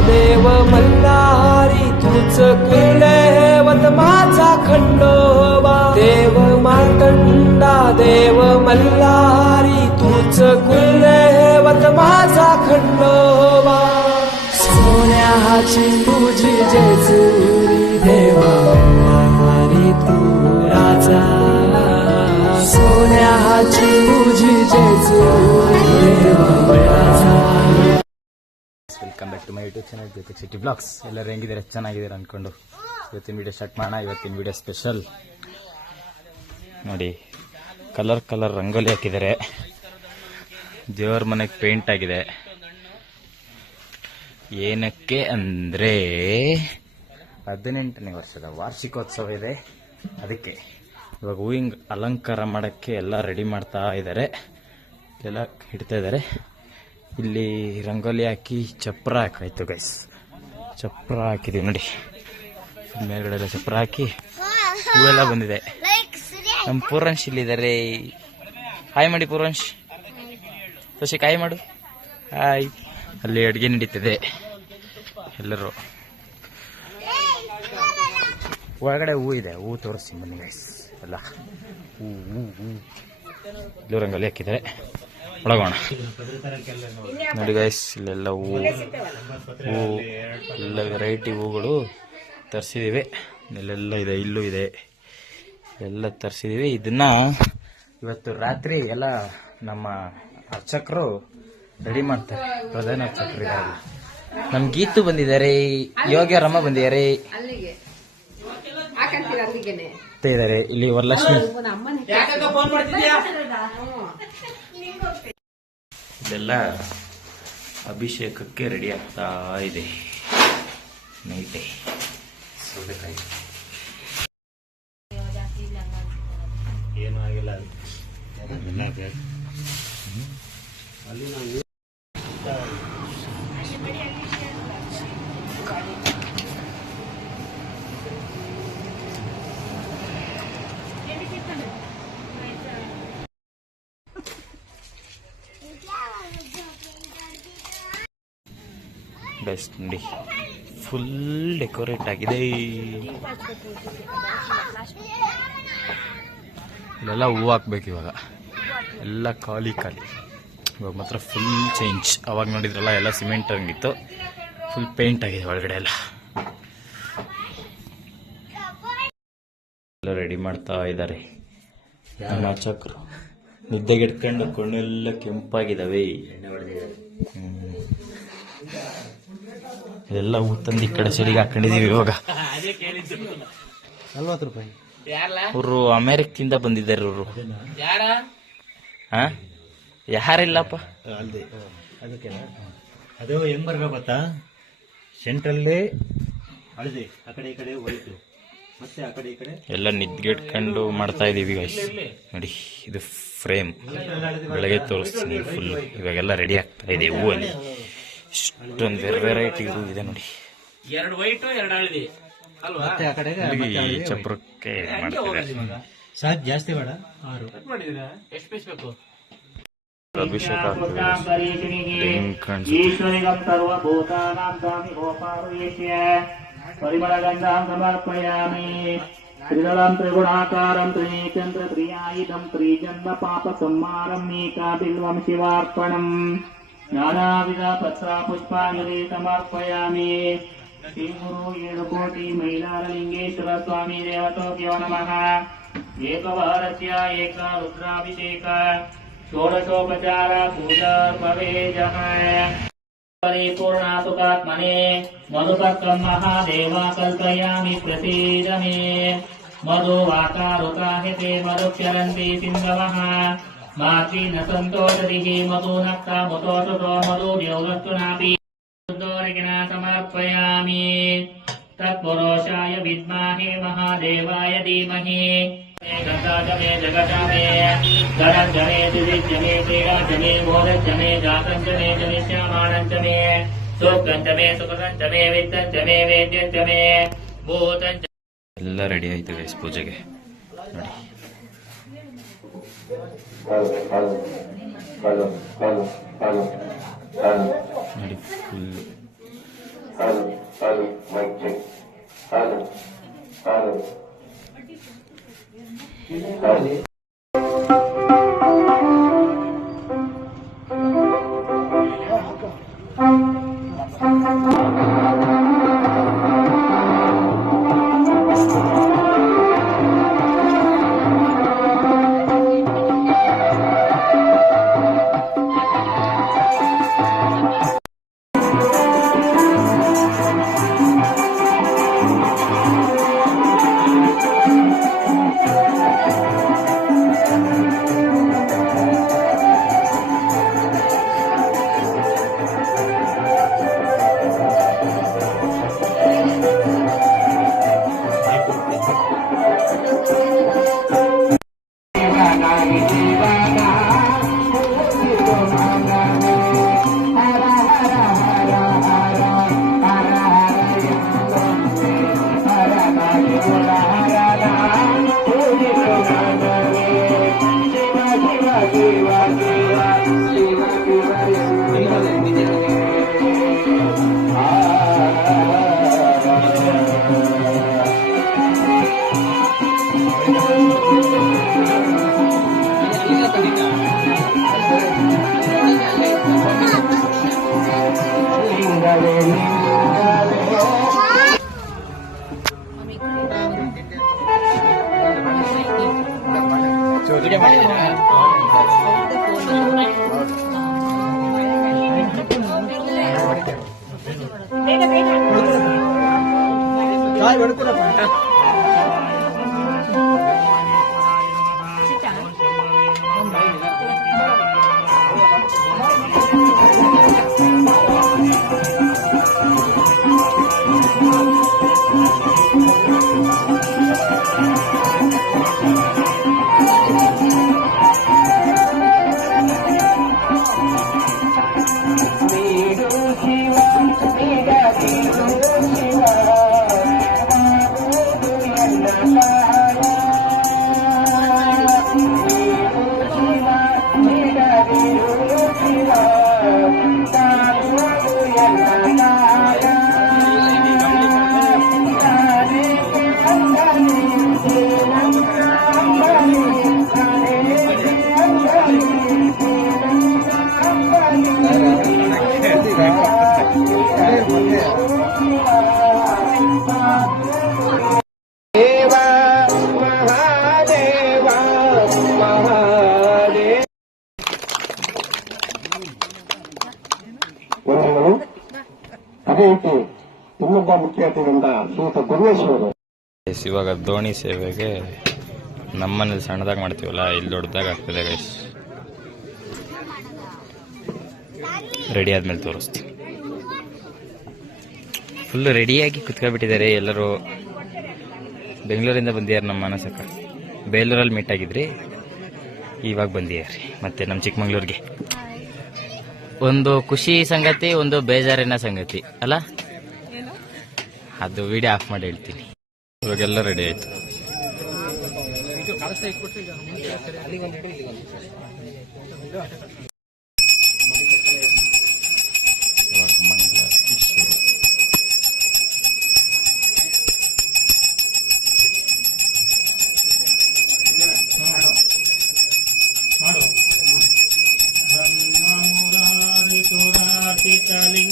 देव मल्हारी तूच कुलवत माझा खंडोबा. देव मातंडा देव मल्हारी तूच कुलवत माझा खंडोबा. सोन्याची तुझी जेजुरी देवा तू राजा. सोन्याची तुझी ಬ್ಯಾಕ್ ಯೂಟ್ಯೂಬ್ ಚಾನಲ್ ಜೊತೆ ಸಿಟಿ ಬ್ಲಾಗ್ಸ್ ಎಲ್ಲರೂ ಹೆಂಗಿದ್ದಾರೆ? ಚೆನ್ನಾಗಿದ್ದಾರೆ ಅಂದ್ಕೊಂಡು ಇವತ್ತಿನ ವಿಡಿಯೋ ಸ್ಟಾರ್ಟ್ ಮಾಡೋಣ. ಇವತ್ತಿನ ವಿಡಿಯೋ ಸ್ಪೆಷಲ್ ನೋಡಿ ಕಲರ್ ಕಲರ್ ರಂಗೋಲಿ ಹಾಕಿದ್ದಾರೆ. ದೇವ್ರ ಮನೆಗೆ ಪೇಂಟ್ ಆಗಿದೆ. ಏನಕ್ಕೆ ಅಂದರೆ ಹದಿನೆಂಟನೇ ವರ್ಷದ ವಾರ್ಷಿಕೋತ್ಸವ ಇದೆ. ಅದಕ್ಕೆ ಇವಾಗ ಹೂವಿಂಗ್ ಅಲಂಕಾರ ಮಾಡೋಕ್ಕೆ ಎಲ್ಲ ರೆಡಿ ಮಾಡ್ತಾ ಇದ್ದಾರೆ. ಎಲ್ಲ ಇಡ್ತಾ ಇದ್ದಾರೆ. ಇಲ್ಲಿ ರಂಗೋಲಿ ಹಾಕಿ ಚಪ್ರ ಹಾಕಾಯ್ತು ಗೈಸ್ ಚಪ್ರ ಹಾಕಿದೀವಿ ನೋಡಿ. ಮೇಲ್ಗಡೆ ಎಲ್ಲ ಚಪ್ರ ಹಾಕಿ ಹೂವೆಲ್ಲ ಬಂದಿದೆ. ನಮ್ಮ ಪೂರ್ವಂಶ್ ಇಲ್ಲಿದ್ದಾರೆ. ಹಾಯ್ ಮಾಡಿ ಪೂರ್ವಂಶ್. ಸಸಿ ಕಾಯಿ ಮಾಡು. ಹಾಯ್ ಅಲ್ಲಿ ಅಡುಗೆ ನಡೀತಿದೆ. ಎಲ್ಲರೂ. ಒಳಗಡೆ ಹೂ ಇದೆ. ಹೂ ತೋರಿಸ್ತೀನಿ ಬನ್ನಿ ಗೈಸ್ ಎಲ್ಲ. ಹೂ ಹೂ ಹೂ. ಇಲ್ಲೂ ರಂಗೋಲಿ ಹಾಕಿದ್ದಾರೆ. ಒಳಗೋಣ. ನೋಡಿ ಗೈಸ್ ಇಲ್ಲೆಲ್ಲ ಹೂ. ಹೂ ಎಲ್ಲ ವೆರೈಟಿ ಹೂಗಳು ತರಿಸಿದ್ದೀವಿ ಇಲ್ಲೆಲ್ಲ ಇದೆ ಇಲ್ಲೂ ಇದೆ. ಎಲ್ಲ ತರಿಸಿದ್ದೀವಿ ಇದನ್ನ ಇವತ್ತು ರಾತ್ರಿ ಎಲ್ಲ ನಮ್ಮ ಅರ್ಚಕರು ರೆಡಿ ಮಾಡ್ತಾರೆ ಪ್ರಧಾನ ಅರ್ಚಕರು ಇದ್ದಾರೆ. ನಮ್ ಗೀತು ಬಂದಿದ್ದಾರೆ. ಯೋಗ್ಯ ರಮ್ಮ ಬಂದಿದ್ದಾರೆ. ಇದ್ದಾರೆ. ಇಲ್ಲಿ ವರಲಕ್ಷ್ಮಿ. ಇದೆಲ್ಲ ಅಭಿಷೇಕಕ್ಕೆ ರೆಡಿ ಆಗ್ತಾ ಇದೆ. ನೈಟೆ ಸೌದೆಕಾಯಿ ಏನೂ ಆಗಿಲ್ಲ ಬೆಸ್ಟ್ ನೋಡಿ. ಫುಲ್ ಡೆಕೋರೇಟ್ ಆಗಿದೆ. ಇಲ್ಲೆಲ್ಲ ಹೂವು ಹಾಕ್ಬೇಕು ಇವಾಗ. ಎಲ್ಲ ಖಾಲಿ ಖಾಲಿ. ಇವಾಗ ಮಾತ್ರ ಫುಲ್ ಚೇಂಜ್ ಅವಾಗ ನೋಡಿದ್ರಲ್ಲ ಎಲ್ಲ ಸಿಮೆಂಟ್ ಹಂಗಿತ್ತು. ಫುಲ್ ಪೇಂಟ್ ಆಗಿದೆ ಒಳಗಡೆ ಎಲ್ಲ. ಎಲ್ಲ ರೆಡಿ ಮಾಡ್ತಾ ಇದ್ದಾರೆ. ಚಕ್ರು ನಿದ್ದೆಗೆಡ್ಕೊಂಡು ಕಣ್ಣೆಲ್ಲ ಕೆಂಪಾಗಿದ್ದಾವೆ. ಹ್ಮ್. ಇದೆಲ್ಲ ಹೂ ತಂದು ಈ ಕಡೆ ಸೈಡಿಗೆ ಹಾಕೊಂಡಿದೀವಿ ಇವಾಗ. ನಲ್ವತ್ತು ರೂಪಾಯಿ. ಅವರು ಅಮೆರಿಕದಿಂದ ಬಂದಿದ್ದಾರೆ ಇವರು. ಹಾ ಯಾರಿಲ್ಲಪ್ಪ? ಅಲ್ದೆ. ಅದಕ್ಕೆ ಅದು ಹೆಂಗ್ ಬರ್ಬೇಕು ಗೊತ್ತಾ ಸೆಂಟ್ರಲ್ಲೇ ಹಳದಿ ಆ ಕಡೆ ಈ ಕಡೆ ಹೋಯ್ತು. ಮತ್ತೆ ಆ ಕಡೆ ಈ ಕಡೆ ಎಲ್ಲ ನಿದ್ಗೆಟ್ಕೊಂಡು ಮಾಡ್ತಾ ಇದೀವಿ ಗೈಸ್ ನೋಡಿ ಇದು ಫ್ರೇಮ್ ಬೆಳಗ್ಗೆ ತೋರಿಸ್ತೀನಿ ಫುಲ್ ಇವಾಗೆಲ್ಲ ರೆಡಿ ಆಗ್ತಾ ಇದೆ ಹೂವಲ್ಲಿ. ಇಷ್ಟೊಂದು ಬೇರೆ ವೆರೈಟಿ ಇದೆ ನೋಡಿ. ಮತ್ತೆ ಆ ಕಡೆಗೆ ಇಲ್ಲಿ ಚಪ್ರಕ್ಕೆ ಮಾಡ್ತಿದೆ ಸಾಕು ಜಾಸ್ತಿ ಬೇಡ ಆರು. ಅಭಿಷೇಕ ಆಗ್ತದೆ. ಹೆಂಗ್ ಕಾಣ್ಸುತ್ತೆ. ಈಶ್ವರಿಗಂ ಸರ್ವಭೂತಾನಾಂ ಸ್ವಾಮಿಗೋಪಾರುಯೇಷ್ಯ ಪರಿಮಳಗಂಧಾಂ ಸಮರ್ಪಯಾಮಿ. ತ್ರಿದಳಂ ತ್ರಿಗುಣಾಕಾರಂ ತ್ರಿನೇಕಂ ತ್ರಿಯಾಯುಧಂ ತ್ರಿಜನ್ಮ ಪಾಪ ಸಂಹಾರಂ ಏಕಾ ಬಿಲ್ವಂ ಶಿವಾರ್ಪಣಂ. नानाविधपत्रापुष्पाञ्जलिसमर्पयामि श्रीगुरु एडुकोटि मैलारलिङ्गेश्वरस्वामी देवतोभ्यो नमः। एकवारस्य एक रुद्राभिषेक। षोडशोपचार पूजार्पवेजः परिपूर्णा मधुपत्रम् महादेवा कल्पयामि प्रसीद मे सिन्धवः। ಮಾತಿನ ಸಂತೋಷದಿ ಹೇಮತೋ ನಕ್ತ ಮತೋ ಸುತೋ ಮಧು ಯೋಗಸ್ತು ನಾಪಿ. ಶುದ್ಧೋರಿಗಿಣ ಸಮರ್ಪಯಾಮಿ. ತತ್ಪುರುಷಾಯ ವಿದ್ಮಾಹೆ ಮಹಾದೇವಾಯ ಧೀಮಹಿ. ಗತಾಗಮೆ ಜಗತಾಮೆ ಗರಂಜಮೆ ದಿದಿಜ್ಜಮೆ ಕ್ರೀಡಾಜಮೆ ಮೋದಜ್ಜಮೆ ಜಾತಂಜಮೆ ಜನಿಷ್ಯಮಾಣಂಜಮೆ ಸೂಕ್ತಂಜಮೆ ಸುಖದಂಜಮೆ ವಿತ್ತಂಜಮೆ ವೇದ್ಯಂಜಮೆ. ಭೂತಂಜ ಎಲ್ಲ ರೆಡಿ ಆಯ್ತು ಗೈಸ್ ಪೂಜೆಗೆ. ನೋಡಿ. ನೋಡಿ ವಂದನೆಗಳು ದೋಣಿ ಸೇವೆಗೆ ನಮ್ಮನೇಲಿ ಸಣ್ಣದಾಗಿ ಮಾಡ್ತೀವಲ್ಲ ಇಲ್ಲಿ ದೊಡ್ಡದಾಗಿ ಆಗ್ತದೆ ಗೈಸ್ ರೆಡಿ ಆದ್ಮೇಲೆ ತೋರಿಸ್ತೀನಿ. ಫುಲ್ ರೆಡಿಯಾಗಿ ಕುತ್ಕೊಬಿಟ್ಟಿದ್ದಾರೆ ಎಲ್ಲರೂ. ಬೆಂಗಳೂರಿಂದ ಬಂದಿದ್ದಾರೆ ನಮ್ಮ ಮನಸಕ್ಕ. ಬೇಲೂರಲ್ಲಿ ಮೀಟ್ ಆಗಿದ್ರಿ. ಇವಾಗ ಬಂದಿದ್ದಾರೆ. ಮತ್ತೆ ನಮ್ಮ ಚಿಕ್ಕಮಂಗ್ಳೂರಿಗೆ. ಒಂದು ಖುಷಿ ಸಂಗತಿ ಒಂದು ಬೇಜಾರಿನ ಸಂಗತಿ ಅಲ್ಲ? ಅದು ವಿಡಿಯೋ ಆಫ್ ಮಾಡಿ ಹೇಳ್ತೀನಿ. ಇವಾಗೆಲ್ಲ ರೆಡಿ ಆಯ್ತು. ಮಾಡು. ಬ್ರಹ್ಮ ಮುರಾರಿ ತೋರಾಟಿ ಚಾಲಿ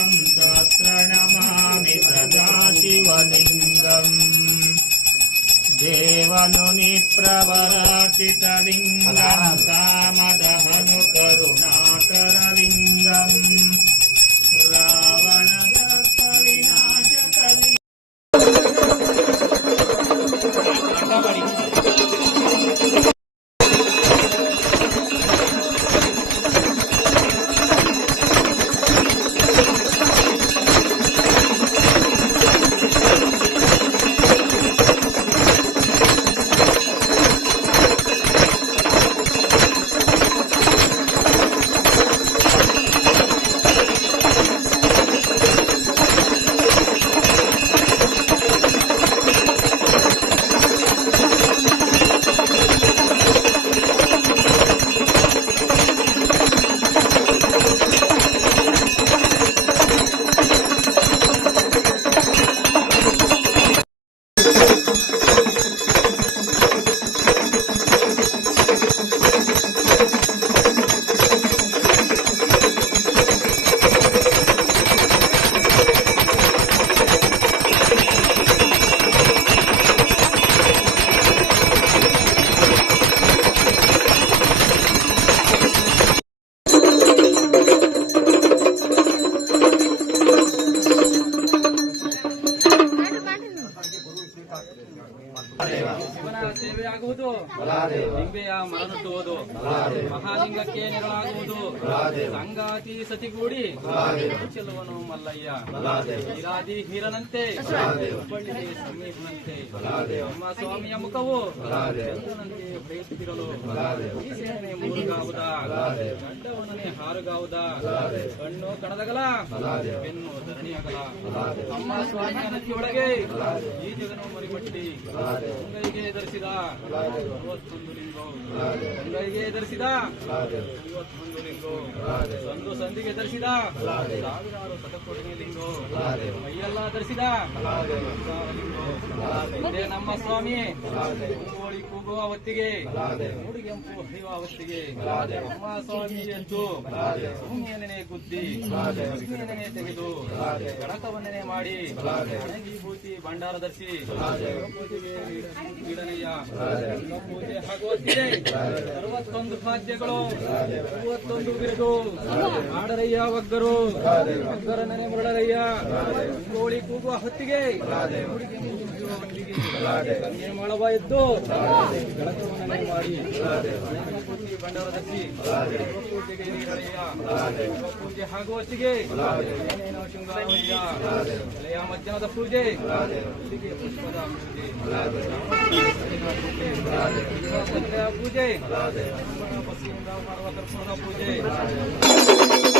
जन्मजदुःखविनाशकलिङ्गम् तत्र नमामि सदा शिवलिङ्गम्। देवनुनिप्रवराचितलिङ्गम् कामदहनुकरुणाकरलिङ्गम्। रावणदत्तविनाशकलिङ्गम् ಮಲ್ಲಯ್ಯ. ಹೀರಾದಿ ಹೀರನಂತೆ ಹುಬ್ಬಳ್ಳಿಗೆ ಸಮೀಪನಂತೆ. ನಮ್ಮ ಸ್ವಾಮಿಯ ಮುಖವು ಚಂದ್ರನಂತೆ ಹೊಳೆಯುತ್ತಿರಲು ಈ ಸೇನೆ ಮೂರುಗಾವುದ ಗಂಡವನನೆ ಹಾರುಗಾವುದ ಕಣ್ಣು ಕಣದಗಲ. ಬೆನ್ನು ಧರಣಿಯಾಗಲ. ನಮ್ಮ ಸ್ವಾಮಿಯ ನದಿಯೊಳಗೆ ಈ ಜಗನು ಮರಿಮಟ್ಟಿ ಗಂಗೈಗೆ ಎದುರಿಸಿದ. ಮೂವತ್ತೊಂದು ಲಿಂಗೋ. ಗಂಗೈಗೆ ಎದುರಿಸಿದ. ಮೂವತ್ತೊಂದು ಲಿಂಗೋ. ಸಂದು ಸಂದಿಗೆ ಧರಿಸಿದ ಮೈಯೆಲ್ಲ ಧರಿಸಿದ ನಮ್ಮ ಸ್ವಾಮಿ, ಕೋಳಿ ಕೂಗುವ ಹೊತ್ತಿಗೆ ಮೂಡಿಗೆಂಪು ಹರಿಯುವ ನಮ್ಮ ಸ್ವಾಮಿ ಎಂದು ಗುದ್ದಿ ತೆಗೆದು ಮಾಡಿ ಭೂತಿ ಭಂಡಾರ ಧರಿಸಿ ಪೂಜೆ ಅರವತ್ತೊಂದು ಪಾದ್ಯಗಳು ಮೂವತ್ತೊಂದು ಬಿರುದು, ಆಡರಯ್ಯ ಒಗ್ಗರು ನೆನೆ ಮುರಳರಯ್ಯ ಕೋಳಿ ಕೂಗುವ ಹೊತ್ತಿಗೆ ಹೊತ್ತಿಗೆ ಮಾಡವ ಎದ್ದು ಗಣಕವನ್ನೇ ಮಾಡಿ ಪೂಜೆ ಆಗುವತ್ತಿಗೆ ಏನೇನೋ ಶೃಂಗಾರವಯ್ಯ ಎಲೆಯ ಮಧ್ಯಾಹ್ನದ ಪೂಜೆ ಪುಷ್ಪದ ಪೂಜೆ ಪೂಜೆ ಪೂಜೆ